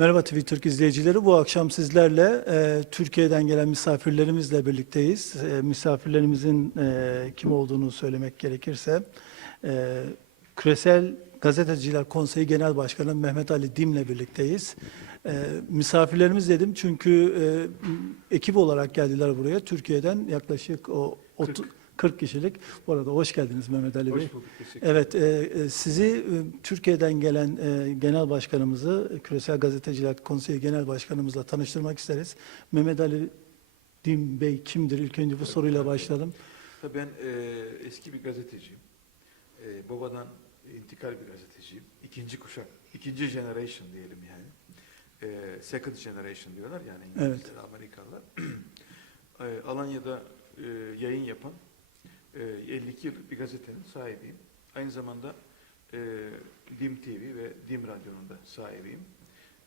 Merhaba TV Türk izleyicileri. Bu akşam sizlerle e, Türkiye'den gelen misafirlerimizle birlikteyiz. E, misafirlerimizin e, kim olduğunu söylemek gerekirse e, Küresel Gazeteciler Konseyi Genel Başkanı Mehmet Ali Dim'le birlikteyiz. E, misafirlerimiz dedim çünkü e, ekip olarak geldiler buraya. Türkiye'den yaklaşık o 30, 40 kişilik. Bu arada hoş geldiniz Mehmet Ali Bey. Hoş bulduk. Teşekkür Evet, e, e, sizi e, Türkiye'den gelen e, genel başkanımızı, e, Küresel Gazeteciler Konseyi Genel Başkanımızla tanıştırmak isteriz. Mehmet Ali Dim Bey kimdir? İlk önce bu soruyla başlayalım. Tabii ben e, eski bir gazeteciyim. E, babadan intikal bir gazeteciyim. İkinci kuşak, ikinci generation diyelim yani. E, second generation diyorlar yani İngilizler, Amerikalılar. e, Alanya'da e, yayın yapan e, 52 yıllık bir gazetenin sahibiyim. Aynı zamanda e, Dim TV ve Dim Radyo'nun da sahibiyim.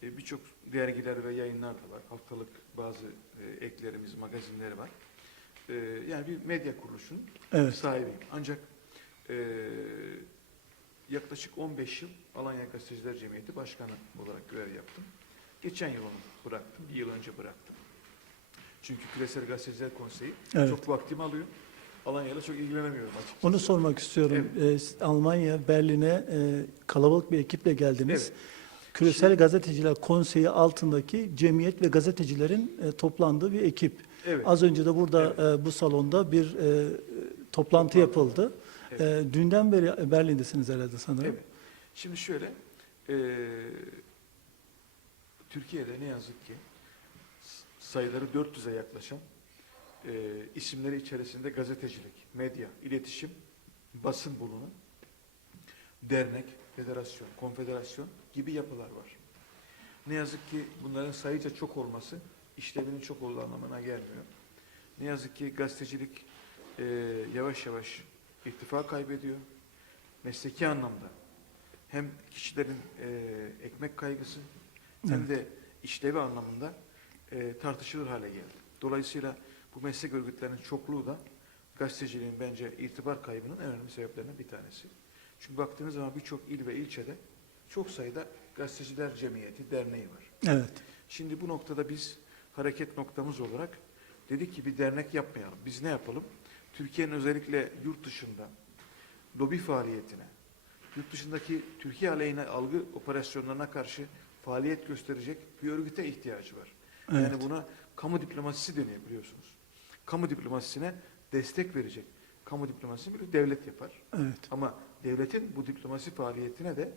E, Birçok dergiler ve yayınlar da var. Haftalık bazı e, eklerimiz, magazinler var. E, yani bir medya kuruluşunun Evet. sahibiyim. Ancak e, yaklaşık 15 yıl Alanya Gazeteciler Cemiyeti Başkanı olarak görev yaptım. Geçen yıl onu bıraktım. Bir yıl önce bıraktım. Çünkü Küresel Gazeteciler Konseyi Evet. çok vaktimi alıyor. Alanya'yla çok ilgilenemiyorum açıkçası. Onu sormak istiyorum. E, Almanya, Berlin'e e, kalabalık bir ekiple geldiniz. Evet. Küresel Gazeteciler Konseyi altındaki cemiyet ve gazetecilerin e, toplandığı bir ekip. Evet. Az önce de burada e, bu salonda bir e, toplantı yapıldı. Evet. E, dünden beri Berlin'desiniz herhalde sanırım. Evet. Şimdi şöyle, e, Türkiye'de ne yazık ki sayıları 400'e yaklaşan e, isimleri içerisinde gazetecilik, medya, iletişim, basın bulunan dernek, federasyon, konfederasyon gibi yapılar var. Ne yazık ki bunların sayıca çok olması işlevinin çok olduğu anlamına gelmiyor. Ne yazık ki gazetecilik e, yavaş yavaş irtifa kaybediyor. Mesleki anlamda hem kişilerin e, ekmek kaygısı hem de işlevi anlamında e, tartışılır hale geldi. Dolayısıyla bu meslek örgütlerinin çokluğu da gazeteciliğin bence irtibar kaybının en önemli sebeplerinden bir tanesi. Çünkü baktığınız zaman birçok il ve ilçede çok sayıda gazeteciler cemiyeti, derneği var. Evet. Şimdi bu noktada biz hareket noktamız olarak dedik ki bir dernek yapmayalım. Biz ne yapalım? Türkiye'nin özellikle yurt dışında lobi faaliyetine, yurt dışındaki Türkiye aleyhine algı operasyonlarına karşı faaliyet gösterecek bir örgüte ihtiyacı var. Evet. Yani buna kamu diplomasisi deniyor biliyorsunuz. Kamu diplomasisine destek verecek. Kamu diplomasisini bir devlet yapar. Evet. Ama devletin bu diplomasi faaliyetine de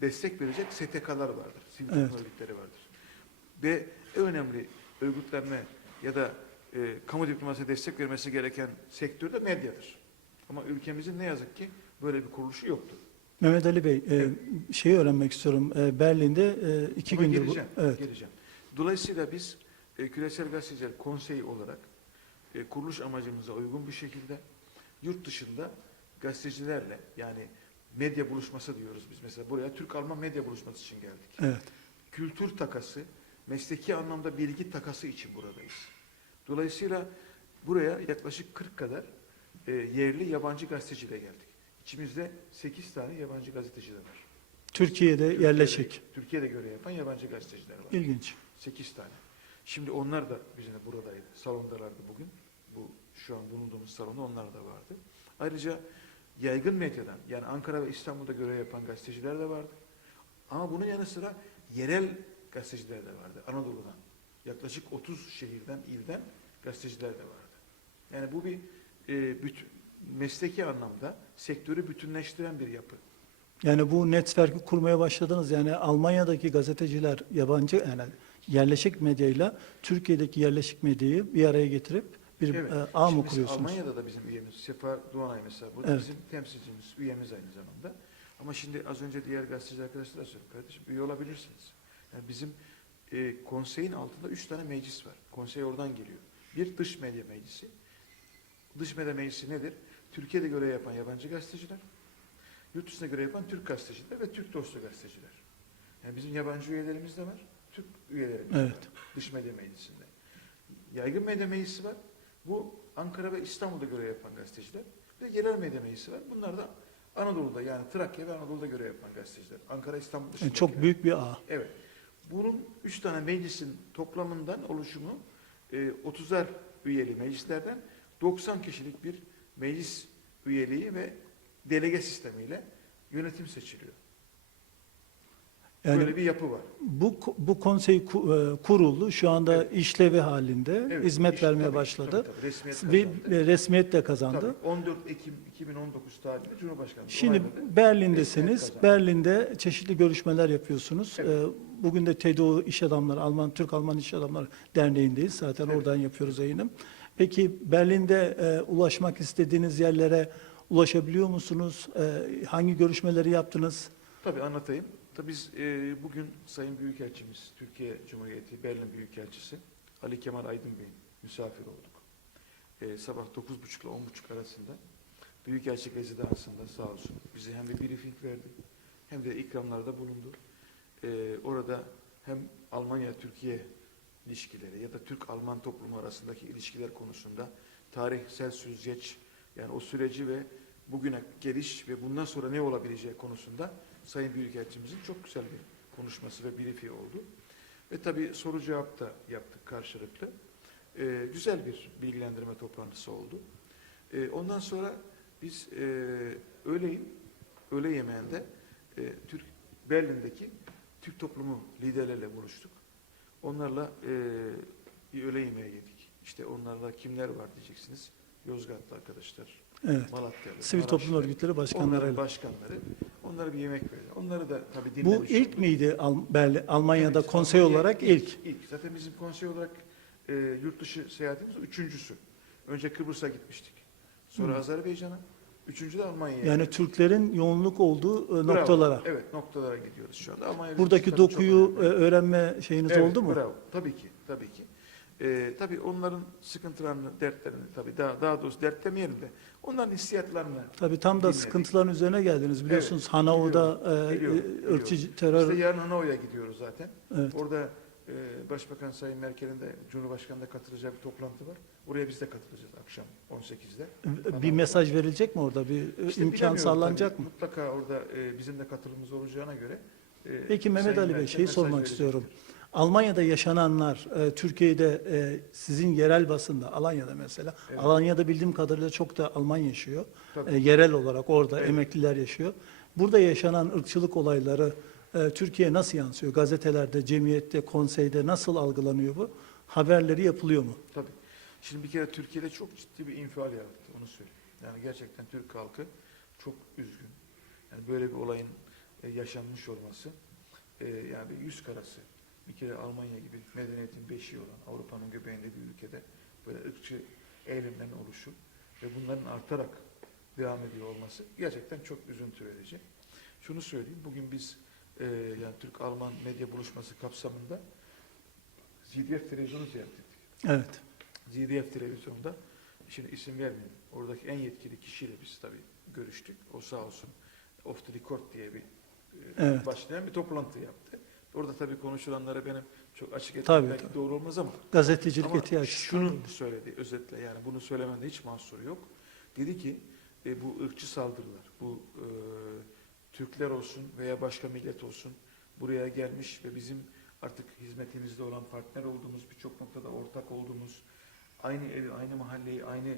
destek verecek STK'lar vardır. Sivil Evet. örgütleri vardır. Ve en önemli örgütlenme ya da e, kamu diplomasisine destek vermesi gereken sektör de medyadır. Ama ülkemizin ne yazık ki böyle bir kuruluşu yoktur. Mehmet Ali Bey, e, şeyi öğrenmek istiyorum. E, Berlin'de e, iki Ama gündür bu. geleceğim, Evet. geleceğim. Dolayısıyla biz e, Küresel Gazeteciler Konseyi olarak e, kuruluş amacımıza uygun bir şekilde yurt dışında gazetecilerle yani medya buluşması diyoruz biz mesela buraya Türk-Alman medya buluşması için geldik. Evet. Kültür takası, mesleki anlamda bilgi takası için buradayız. Dolayısıyla buraya yaklaşık 40 kadar e, yerli yabancı gazeteciyle geldik. İçimizde 8 tane yabancı gazeteci de var. Türkiye'de Türkiye'de- yerleşik. Türkiye'de görev yapan yabancı gazeteciler var. İlginç. 8 tane. Şimdi onlar da bizimle buradaydı. Salondalardı bugün. Bu şu an bulunduğumuz salonda onlar da vardı. Ayrıca yaygın medyadan yani Ankara ve İstanbul'da görev yapan gazeteciler de vardı. Ama bunun yanı sıra yerel gazeteciler de vardı Anadolu'dan. Yaklaşık 30 şehirden, ilden gazeteciler de vardı. Yani bu bir e, bütün, mesleki anlamda sektörü bütünleştiren bir yapı. Yani bu network'ü kurmaya başladınız. Yani Almanya'daki gazeteciler yabancı yani yerleşik medyayla Türkiye'deki yerleşik medyayı bir araya getirip bir Evet. e, ağ mı kuruyorsunuz? Almanya'da da bizim üyemiz Sefa Doğanay mesela bu Evet. bizim temsilcimiz, üyemiz aynı zamanda. Ama şimdi az önce diğer gazeteci arkadaşlar da söyledi. Kardeşim üye olabilirsiniz. Yani bizim e, konseyin altında üç tane meclis var. Konsey oradan geliyor. Bir dış medya meclisi. Dış medya meclisi nedir? Türkiye'de görev yapan yabancı gazeteciler, yurt dışında görev yapan Türk gazeteciler ve Türk dostu gazeteciler. Yani bizim yabancı üyelerimiz de var, Türk üyelerimiz Evet. var dış medya meclisinde. Yaygın medya meclisi var. Bu Ankara ve İstanbul'da görev yapan gazeteciler ve yerel medya meclisi var. Bunlar da Anadolu'da yani Trakya ve Anadolu'da görev yapan gazeteciler. Ankara, İstanbul dışında. Yani çok büyük bir ağ. Evet. Bunun üç tane meclisin toplamından oluşumu e, 30'ar üyeli meclislerden 90 kişilik bir meclis üyeliği ve delege sistemiyle yönetim seçiliyor. Yani Böyle bir yapı var. bu bu konsey e, kuruldu. Şu anda Evet. işlevi halinde Evet, hizmet iş- vermeye tabii, başladı. tabii, tabii, resmiyet Ve kazandı. e, resmiyet de kazandı. Tabii, 14 Ekim 2019 tarihinde Cumhurbaşkanlığı Şimdi. Berlin'desiniz. Berlin'de çeşitli görüşmeler yapıyorsunuz. Evet. Ee, Bugün de TEDO İş Adamları, Alman Türk Alman İş Adamları Derneği'ndeyiz. Zaten Evet. oradan yapıyoruz yayını. Peki Berlin'de e, ulaşmak istediğiniz yerlere ulaşabiliyor musunuz? E, hangi görüşmeleri yaptınız? Tabii anlatayım. Tabii biz e, bugün Sayın Büyükelçimiz, Türkiye Cumhuriyeti Berlin Büyükelçisi Ali Kemal Aydın Bey'in misafir olduk. E, sabah 9.30 ile 10.30 arasında Büyükelçi Rezidansı'nda sağ olsun bize hem bir briefing verdi hem de ikramlarda bulundu. E, orada hem Almanya-Türkiye ilişkileri ya da Türk-Alman toplumu arasındaki ilişkiler konusunda tarihsel süzgeç yani o süreci ve bugüne geliş ve bundan sonra ne olabileceği konusunda Sayın Büyükelçimizin çok güzel bir konuşması ve briefi oldu. Ve tabii soru cevap da yaptık karşılıklı. Ee, güzel bir bilgilendirme toplantısı oldu. Ee, ondan sonra biz e, öğleyin, öğle yemeğinde e, Türk Berlin'deki Türk toplumu liderlerle buluştuk. Onlarla e, bir öğle yemeği yedik. İşte onlarla kimler var diyeceksiniz. Yozgatlı arkadaşlar, Evet. Malatyalı, Sivil toplum Maraşlı, örgütleri Onların başkanlarıyla. başkanları. Onlara bir yemek verdi. Onları da tabii Bu dinlemiş ilk olduk. miydi Al- Berlin, Almanya'da Evet, konsey Almanya olarak ilk? İlk. Zaten bizim konsey olarak e, yurt dışı seyahatimiz üçüncüsü. Önce Kıbrıs'a gitmiştik. Sonra Hı. Azerbaycan'a. Üçüncü de Almanya'ya. Yani Türklerin yoğunluk olduğu e, Bravo. noktalara. Evet noktalara gidiyoruz şu anda. Almanya bizim Buradaki tabii çok dokuyu e, önemli. öğrenme şeyiniz Evet, oldu mu? Bravo. Tabii ki. Tabii ki. Ee, tabii onların sıkıntılarını, dertlerini tabii daha, daha doğrusu dert demeyelim de onların hissiyatlarını Tabii tam da Dinledik. sıkıntıların üzerine geldiniz. Biliyorsunuz Hanao'da e, biliyorum, e, biliyorum. ırkçı terör İşte yarın Hanoi'ya gidiyoruz zaten. evet. Orada e, Başbakan Sayın Merkel'in de Cumhurbaşkanı'nda katılacağı bir toplantı var. Oraya biz de katılacağız akşam 18'de. bir mesaj verilecek mi orada? Bir e, İşte imkan sağlanacak tabii. mı? Mutlaka orada e, bizim de katılımımız olacağına göre. e, Peki Mehmet Sayın Ali Bey şeyi sormak verecektir. Almanya'da yaşananlar, e, Türkiye'de e, sizin yerel basında, Alanya'da mesela, Evet. Alanya'da bildiğim kadarıyla çok da Alman yaşıyor. Tabii. E, yerel olarak orada Evet. emekliler yaşıyor. Burada yaşanan ırkçılık olayları e, Türkiye'ye nasıl yansıyor? Gazetelerde, cemiyette, konseyde nasıl algılanıyor bu? Haberleri yapılıyor mu? Tabii. Şimdi bir kere Türkiye'de çok ciddi bir infial yarattı. Onu söyleyeyim. Yani gerçekten Türk halkı çok üzgün. Yani böyle bir olayın e, yaşanmış olması e, yani yüz karası. Bir kere Almanya gibi medeniyetin beşiği olan Avrupa'nın göbeğinde bir ülkede böyle ırkçı eylemlerin oluşu ve bunların artarak devam ediyor olması gerçekten çok üzüntü verici. Şunu söyleyeyim. Bugün biz e, yani Türk-Alman medya buluşması kapsamında ZDF televizyonu ziyaret ettik. Evet. ZDF televizyonda şimdi isim vermeyeyim. Oradaki en yetkili kişiyle biz tabii görüştük. O sağ olsun off the record diye bir e, Evet. başlayan bir toplantı yaptı. Orada tabii konuşulanlara benim çok açık etmem Tabii, belki tabii. doğru olmaz ama Gazetecilik ama açısından. şunu söyledi özetle yani bunu söylemende hiç mahsur yok. Dedi ki e, bu ırkçı saldırılar, bu e, Türkler olsun veya başka millet olsun buraya gelmiş ve bizim artık hizmetimizde olan partner olduğumuz birçok noktada ortak olduğumuz aynı evi, aynı mahalleyi, aynı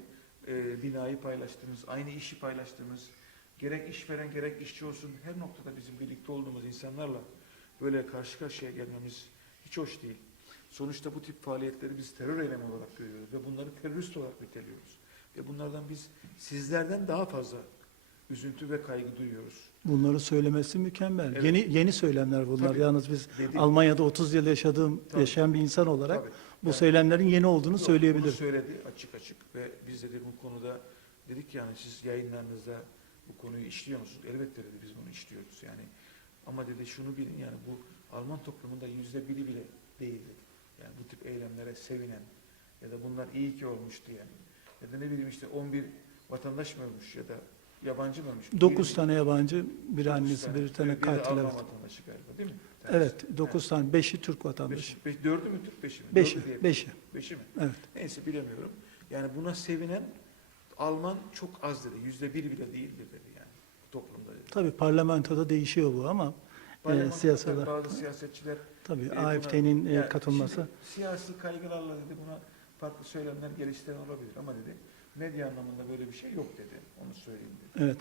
e, binayı paylaştığımız, aynı işi paylaştığımız gerek işveren gerek işçi olsun her noktada bizim birlikte olduğumuz insanlarla böyle karşı karşıya gelmemiz hiç hoş değil. Sonuçta bu tip faaliyetleri biz terör eylemi olarak görüyoruz ve bunları terörist olarak niteliyoruz. Ve bunlardan biz sizlerden daha fazla üzüntü ve kaygı duyuyoruz. Bunları söylemesi mükemmel. Evet. Yeni yeni söylemler bunlar. Tabii. Yalnız biz Dedik. Almanya'da 30 yıl yaşadığım, Tabii. yaşayan bir insan olarak Tabii. bu Yani- söylemlerin yeni olduğunu Yok, söyleyebilirim. Bunu söyledi açık açık ve biz dedi bu konuda dedik yani siz yayınlarınızda bu konuyu işliyor musunuz? Elbette dedi biz bunu işliyoruz yani. Ama dedi şunu bilin yani bu Alman toplumunda yüzde biri bile değil dedi. Yani bu tip eylemlere sevinen ya da bunlar iyi ki olmuş diyen ya da ne bileyim işte 11 vatandaş mı ölmüş ya da yabancı mı ölmüş? 9 Biri- tane yabancı, bir annesi, bir tane biri de katil. Alman Evet, vatandaşı galiba değil mi? Tanesi. evet 9 tane, 5'i Türk vatandaşı. Beş, beş, dördü mü Türk, beşi mi? 5'i, Dördü diye- 5'i. Beşi mi? Evet. Neyse bilemiyorum. Yani buna sevinen Alman çok az dedi. Yüzde bir bile değildir dedi yani toplumda. Tabii parlamentoda değişiyor bu ama e, siyasalar. Bazı siyasetçiler Tabii E, AFD'nin e, katılması. şimdi siyasi kaygılarla dedi buna farklı söylemler geliştiren olabilir ama dedi medya anlamında böyle bir şey yok dedi. Onu söyleyeyim dedi. Evet.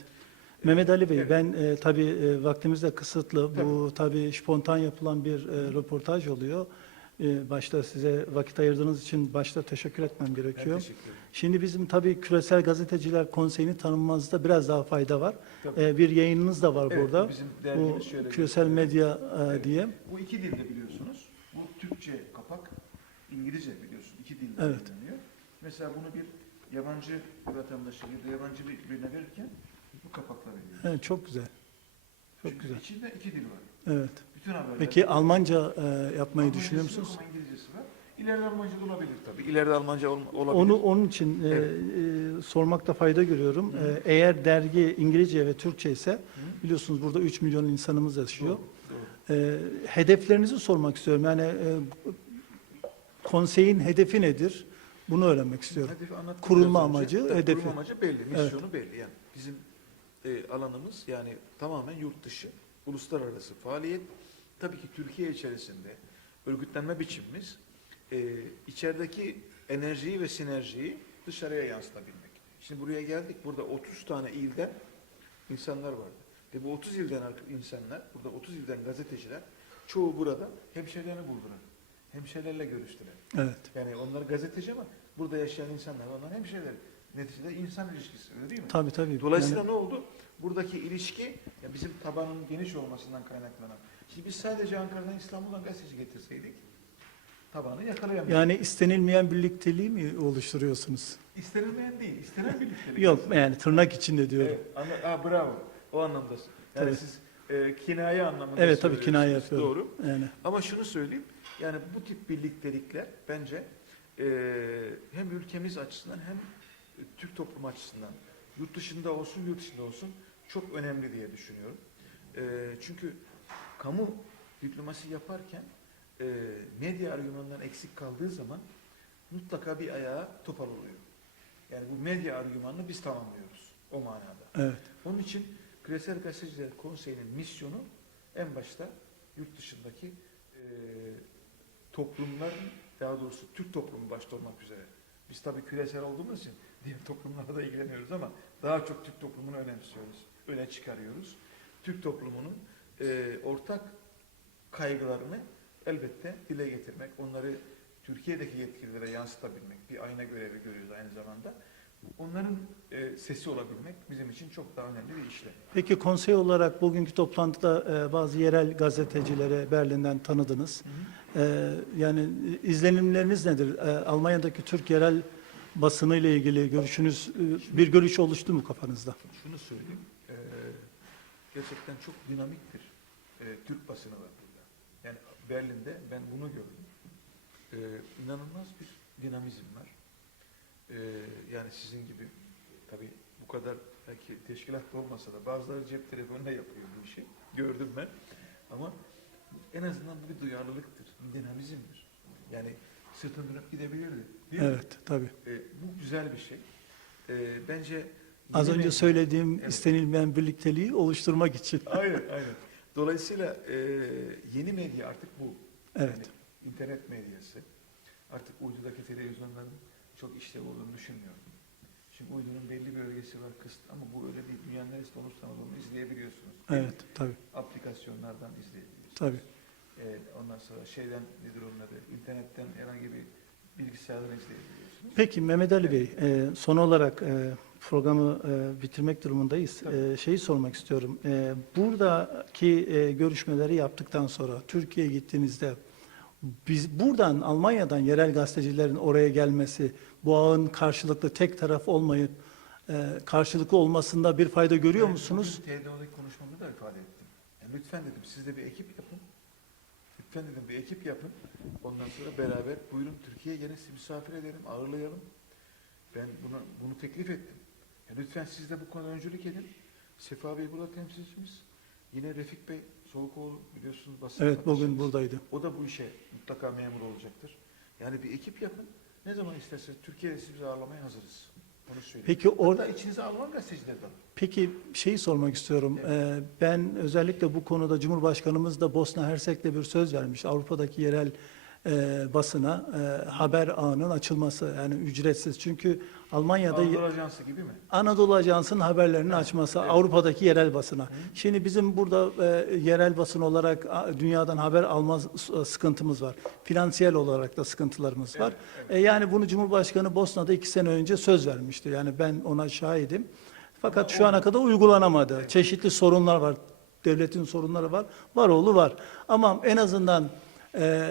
Mehmet Ali Bey, Evet. ben e, tabii e, vaktimiz de kısıtlı. Bu tabii spontan yapılan bir e, röportaj oluyor. E, başta size vakit ayırdığınız için başta teşekkür etmem Ben gerekiyor. teşekkür ederim. Şimdi bizim tabii Küresel Gazeteciler Konseyi'ni tanımamızda biraz daha fayda var. Tabii. E, bir yayınınız da var Evet, burada. Bizim Bu şöyle küresel bir- medya e, Evet. diye. Bu iki dilde biliyorsunuz. Bu Türkçe kapak, İngilizce biliyorsun. iki dilde Evet. yayınlanıyor. Mesela bunu bir yabancı vatandaşa ya da yabancı bir- birine verirken bu kapakla veriyoruz. Evet, çok güzel. Çok Çünkü güzel. içinde iki dil var. Evet. Bütün haberler. Peki Almanca e, yapmayı Almancası düşünüyor musunuz? Ama İngilizcesi var. İleride Almanca da olabilir tabii. İleride Almanca ol- olabilir. Onu onun için e, Evet. e, sormakta fayda görüyorum. E, eğer dergi İngilizce ve Türkçe ise Hı? biliyorsunuz burada 3 milyon insanımız yaşıyor. E, hedeflerinizi sormak istiyorum. Yani e, konseyin hedefi nedir? Bunu öğrenmek istiyorum. Hedefi anlattım Kurulma biraz amacı, Tabii hedefi. Kurulma amacı belli, misyonu belli. Yani bizim e, alanımız yani tamamen yurt dışı, uluslararası faaliyet. Tabii ki Türkiye içerisinde örgütlenme biçimimiz e, içerideki enerjiyi ve sinerjiyi dışarıya yansıtabilmek. Şimdi buraya geldik, burada 30 tane ilden insanlar vardı. Ve bu 30 ilden ar- insanlar, burada 30 ilden gazeteciler, çoğu burada hemşehrilerini buldular. Hemşehrilerle görüştüler. Evet. Yani onlar gazeteci ama burada yaşayan insanlar onlar hemşehriler. Neticede insan ilişkisi öyle değil mi? Tabii tabii. Dolayısıyla Yani ne oldu? Buradaki ilişki ya bizim tabanın geniş olmasından kaynaklanan. Şimdi biz sadece Ankara'dan İstanbul'dan gazeteci getirseydik tabanı yakalayamayız. yani istenilmeyen birlikteliği mi oluşturuyorsunuz? İstenilmeyen değil, istenen birliktelik. Yok yani tırnak içinde diyorum. Evet, anla, aa, bravo. O anlamda. Yani Tabii. siz e, kinaye anlamında Evet tabii kinaye yapıyorum. Doğru. Yani Ama şunu söyleyeyim, yani bu tip birliktelikler bence e, hem ülkemiz açısından hem Türk toplumu açısından yurt dışında olsun, yurt dışında olsun çok önemli diye düşünüyorum. E, çünkü kamu diplomasi yaparken e, medya argümanından eksik kaldığı zaman mutlaka bir ayağa topal oluyor. Yani bu medya argümanını biz tamamlıyoruz o manada. evet. Onun için Küresel Gazeteciler Konseyi'nin misyonu en başta yurt dışındaki e, toplumların, daha doğrusu Türk toplumu başta olmak üzere. Biz tabii küresel olduğumuz için diğer toplumlarla da ilgileniyoruz ama daha çok Türk toplumunu önemsiyoruz, öne çıkarıyoruz. Türk toplumunun e, ortak kaygılarını elbette dile getirmek, onları Türkiye'deki yetkililere yansıtabilmek, bir ayna görevi görüyoruz aynı zamanda. Onların e, sesi olabilmek bizim için çok daha önemli bir işlem. Peki konsey olarak bugünkü toplantıda e, bazı yerel gazetecilere Berlin'den tanıdınız. E, yani izlenimleriniz nedir? E, Almanya'daki Türk yerel basını ile ilgili görüşünüz e, bir görüş oluştu mu kafanızda? Şunu söyleyeyim, gerçekten çok dinamiktir. E, Türk basını var burada. Yani Berlin'de ben bunu gördüm. E, inanılmaz bir dinamizm var. E, yani sizin gibi tabii bu kadar belki teşkilatta olmasa da bazıları cep telefonuyla yapıyor bu işi. Gördüm ben. Ama en azından bu bir duyarlılıktır, bir dinamizmdir. Yani sırtını dönüp gidebilirdi. Değil mi? Evet, tabii. E, bu güzel bir şey. E, bence Az yeni önce medya- söylediğim Evet. istenilmeyen birlikteliği oluşturmak için. Aynen, aynen. Dolayısıyla e, yeni medya artık bu. Evet. Yani internet medyası. Artık uydudaki televizyonların çok işlev olduğunu düşünmüyorum. Şimdi uydunun belli bir bölgesi var kısıt ama bu öyle değil. Dünyanın neresinde olursanız onu izleyebiliyorsunuz. Evet, tabii. Aplikasyonlardan izleyebiliyorsunuz. Tabii. E, ondan sonra şeyden nedir onun adı? İnternetten herhangi bir bilgisayardan izleyebiliyorsunuz. Peki Mehmet Ali Bey, e, son olarak e, programı e, bitirmek durumundayız. E, şeyi sormak istiyorum. E, buradaki e, görüşmeleri yaptıktan sonra Türkiye'ye gittiğinizde biz buradan Almanya'dan yerel gazetecilerin oraya gelmesi, bu ağın karşılıklı tek taraf olmayıp e, karşılıklı olmasında bir fayda görüyor Ben musunuz? TDO'daki konuşmamda da ifade ettim. Yani lütfen dedim siz de bir ekip yapın. Lütfen dedim bir ekip yapın. Ondan sonra beraber buyurun Türkiye'ye sizi misafir edelim, ağırlayalım. Ben buna, bunu teklif ettim. Ya lütfen siz de bu konuda öncülük edin. Sefa Bey burada temsilcimiz. Yine Refik Bey Soğukoğlu biliyorsunuz basın Evet, bugün buradaydı. O da bu işe mutlaka memur olacaktır. Yani bir ekip yapın. Ne zaman isterseniz Türkiye'de sizi ağırlamaya hazırız. Onu söyleyeyim. Peki or- Hatta içinize Alman gazeteciler de var. Peki şeyi sormak istiyorum. Ee, ben özellikle bu konuda Cumhurbaşkanımız da Bosna Hersek'te bir söz vermiş. Avrupa'daki yerel e, basına e, haber ağının açılması yani ücretsiz. Çünkü Almanya'da Anadolu Ajansı gibi mi? Anadolu Ajansı'nın haberlerini açması Avrupa'daki yerel basına. Şimdi bizim burada e, yerel basın olarak a, dünyadan haber alma sıkıntımız var. Finansiyel olarak da sıkıntılarımız var. E, yani bunu Cumhurbaşkanı Bosna'da iki sene önce söz vermişti. Yani ben ona şahidim. Fakat şu ana kadar uygulanamadı. Çeşitli sorunlar var. Devletin sorunları var. Var oğlu var. Ama en azından e,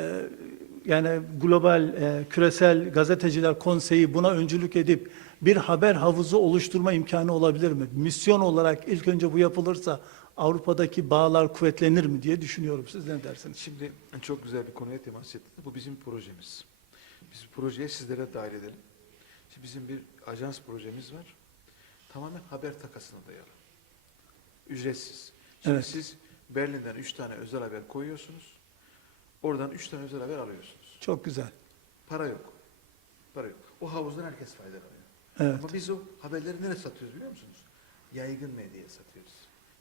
yani global e, küresel gazeteciler konseyi buna öncülük edip bir haber havuzu oluşturma imkanı olabilir mi? Misyon olarak ilk önce bu yapılırsa Avrupa'daki bağlar kuvvetlenir mi diye düşünüyorum. Siz ne dersiniz? Şimdi çok güzel bir konuya temas ettiniz. Bu bizim projemiz. Biz projeye sizlere dahil edelim. Şimdi bizim bir ajans projemiz var. Tamamen haber takasına dayalı. Ücretsiz. Şimdi Evet. siz Berlin'den üç tane özel haber koyuyorsunuz. Oradan üç tane özel haber alıyorsunuz. Çok güzel. Para yok. Para yok. O havuzdan herkes faydalanıyor. Evet. Ama biz o haberleri nereye satıyoruz biliyor musunuz? Yaygın medyaya satıyoruz.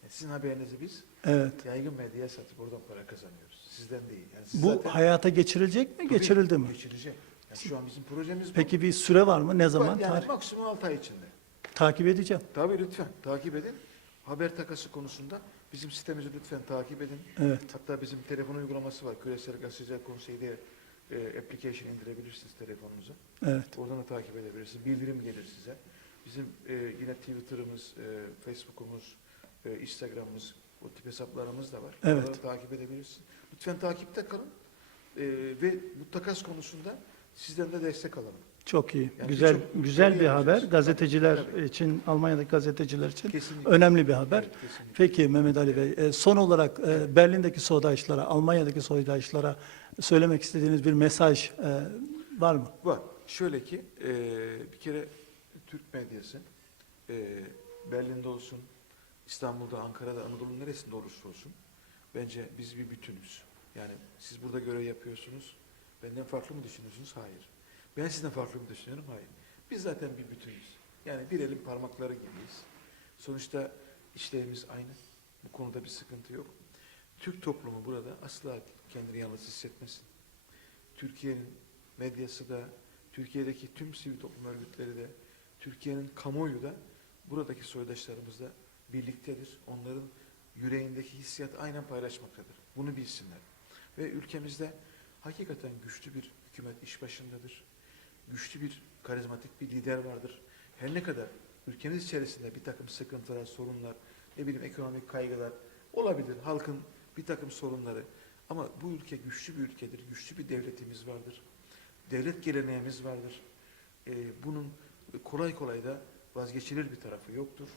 Yani sizin haberinizi biz Evet. yaygın medyaya satıp oradan para kazanıyoruz. Sizden değil. Yani siz Bu zaten- hayata geçirilecek mi? Tabii, Geçirildi mi? Geçirecek. Yani şu an bizim projemiz bu. Peki bir süre var mı? Ne zaman? Yani Tarih- maksimum 6 ay içinde. Takip edeceğim. Tabii lütfen takip edin. Haber takası konusunda bizim sitemizi lütfen takip edin. Evet. Hatta bizim telefon uygulaması var. Küresel Gazeteciler Konseyi diye e, application indirebilirsiniz telefonunuza. Evet. Oradan da takip edebilirsiniz. Bildirim gelir size. Bizim e, yine Twitter'ımız, e, Facebook'umuz, e, Instagram'ımız, o tip hesaplarımız da var. Evet. Oraları takip edebilirsiniz. Lütfen takipte kalın. E, ve bu takas konusunda sizden de destek alalım. Çok iyi. Yani güzel birçok güzel bir haber. yapacağız. Gazeteciler Tabii. için, Almanya'daki gazeteciler için Kesinlikle. önemli bir haber. Evet, kesinlikle. Peki Mehmet Ali Bey, e, son olarak e, Berlin'deki soydaşlara, Almanya'daki soydaşlara söylemek istediğiniz bir mesaj e, var mı? Var. Şöyle ki e, bir kere Türk medyası e, Berlin'de olsun, İstanbul'da, Ankara'da, Anadolu'nun neresinde olursa olsun bence biz bir bütünüz. Yani siz burada görev yapıyorsunuz. Benden farklı mı düşünüyorsunuz? Hayır. Ben sizden farklı mı düşünüyorum? Hayır. Biz zaten bir bütünüz. Yani bir elin parmakları gibiyiz. Sonuçta işlerimiz aynı. Bu konuda bir sıkıntı yok. Türk toplumu burada asla kendini yalnız hissetmesin. Türkiye'nin medyası da, Türkiye'deki tüm sivil toplum örgütleri de, Türkiye'nin kamuoyu da buradaki soydaşlarımızla birliktedir. Onların yüreğindeki hissiyat aynen paylaşmaktadır. Bunu bilsinler. Ve ülkemizde hakikaten güçlü bir hükümet iş başındadır. Güçlü bir karizmatik bir lider vardır. Her ne kadar ülkemiz içerisinde bir takım sıkıntılar, sorunlar, ne bileyim ekonomik kaygılar olabilir. Halkın bir takım sorunları. Ama bu ülke güçlü bir ülkedir. Güçlü bir devletimiz vardır. Devlet geleneğimiz vardır. Ee, bunun kolay kolay da vazgeçilir bir tarafı yoktur.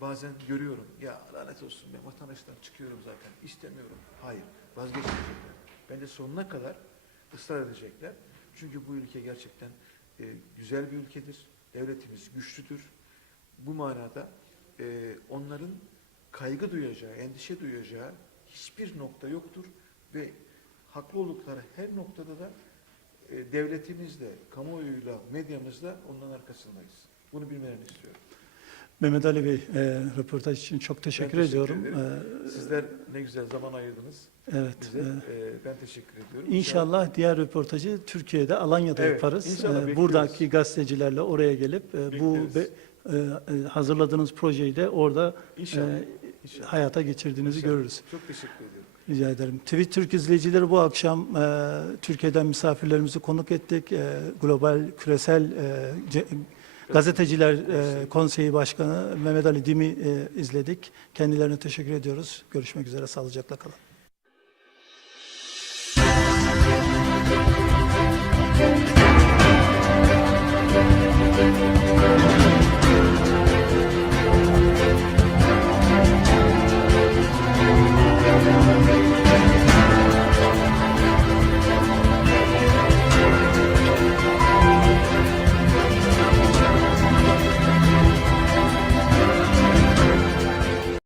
Bazen görüyorum, ya lanet olsun ben vatandaştan çıkıyorum zaten, istemiyorum. Hayır, vazgeçmeyecekler. Bence sonuna kadar ısrar edecekler. Çünkü bu ülke gerçekten e, güzel bir ülkedir. Devletimiz güçlüdür. Bu manada e, onların kaygı duyacağı, endişe duyacağı hiçbir nokta yoktur ve haklı oldukları her noktada da e, devletimizle, kamuoyuyla, medyamızla onların arkasındayız. Bunu bilmelerini istiyorum. Mehmet Ali Bey, e, röportaj için çok teşekkür, teşekkür ediyorum. ederim. E, Sizler ne güzel zaman ayırdınız evet. bize. e, E, ben teşekkür ediyorum. İnşallah diğer röportajı Türkiye'de, Alanya'da Evet, yaparız. Ee, buradaki gazetecilerle oraya gelip e, bu be- e, e, hazırladığınız projeyi de orada İnşallah. e, İnşallah. hayata geçirdiğinizi İnşallah. görürüz. Çok teşekkür ediyorum. Rica ederim. Tweet Türk izleyicileri bu akşam e, Türkiye'den misafirlerimizi konuk ettik. E, Global Küresel e, Gazeteciler e, Konseyi Başkanı Mehmet Ali Dimi e, izledik. Kendilerine teşekkür ediyoruz. Görüşmek üzere. Sağlıcakla kalın.